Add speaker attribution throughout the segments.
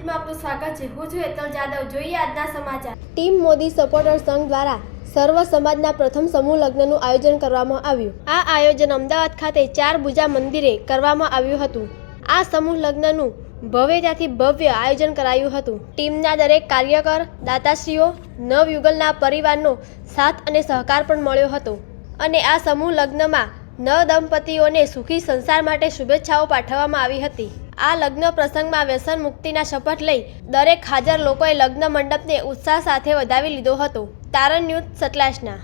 Speaker 1: બુલેટિનમાં આપનું સ્વાગત છે. હું છું હેતલ જાદવ. જોઈએ આજના સમાચાર. ટીમ મોદી સપોર્ટર સંઘ દ્વારા સર્વ સમાજના પ્રથમ સમૂહ લગ્નનું આયોજન કરવામાં આવ્યું. આ આયોજન અમદાવાદ ખાતે ચાર ભુજા મંદિરે કરવામાં આવ્યું હતું. આ સમૂહ લગ્નનું ભવ્યતાથી ભવ્ય આયોજન કરાયું હતું. ટીમના દરેક કાર્યકર, દાતાશ્રીઓ, નવયુગલના પરિવારનો સાથ અને સહકાર પણ મળ્યો હતો. અને આ સમૂહ લગ્નમાં નવ દંપતીઓને સુખી સંસાર માટે શુભેચ્છાઓ પાઠવવામાં આવી હતી. આ લગ્ન પ્રસંગમાં વ્યસન મુક્તિના શપથ લઈ દરેક હાજર લોકોએ લગ્ન મંડપને ઉત્સાહ સાથે વધાવી લીધો હતો. તારણ ન્યૂઝ સતલાસના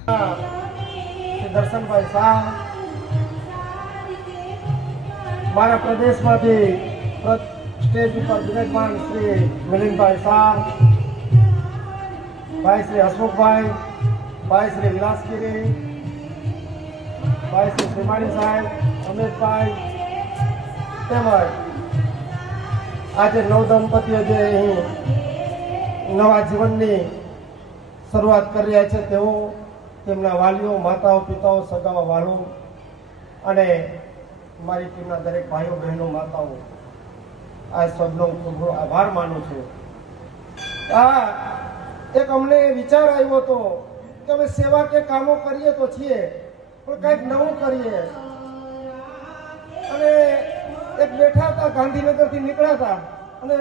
Speaker 2: મારા પ્રદેશમાંથી સ્ટેજ ઉપર વિરાજમાન શ્રી મિલિંદભાઈ શાહ, ભાઈ શ્રી હસમુખભાઈ, ભાઈ શ્રી વિલાસગીરી, ભાઈ શ્રી શ્રીમાણી સાહેબ, અમિતભાઈ તેમજ આજે નવ દંપતીઓ જે નવા જીવનની શરૂઆત કરી રહ્યા છે, તેઓ તેમના વાલીઓ, માતાઓ, પિતાઓ, સગાઓ, વાલો અને મારી ટીમના દરેક ભાઈઓ, બહેનો, માતાઓ, આ સબનો ખૂબ આભાર માનું છું. આ એક અમને વિચાર આવ્યો હતો કે અમે સેવા કે કામો કરીએ તો છીએ, પણ કંઈક નવું કરીએ. અને બેઠા હતા ગાંધીનગરથી નીકળ્યા હતા અને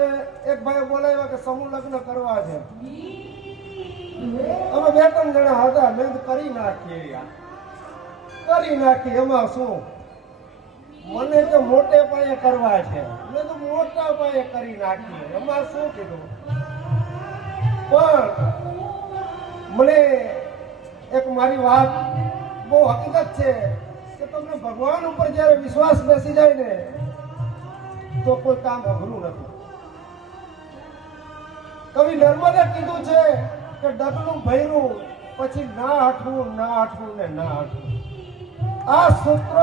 Speaker 2: એક ભાઈ બોલાવ્યા કે સમૂહ લગ્ન કરવા છે. અમે બે ત્રણ જણા હતા, મેં કરી નાખીએ કરી નાખીએ, એમાં શું? મને તો મોટે પાયે કરવા છે. મેં તો મોટા પાયે કરી નાખીએ. એમાં શું કીધું? પણ મને એક મારી વાત બહુ હકીકત છે કે તમને ભગવાન ઉપર જ્યારે વિશ્વાસ બેસી જાય ને તો કોઈ કામ અઘરું નથી. કવિ નર્મદે કીધું છે કે ડગલું ભર્યું, પછી ના હઠવું ના હઠવું ને ના હઠવું આ સૂત્ર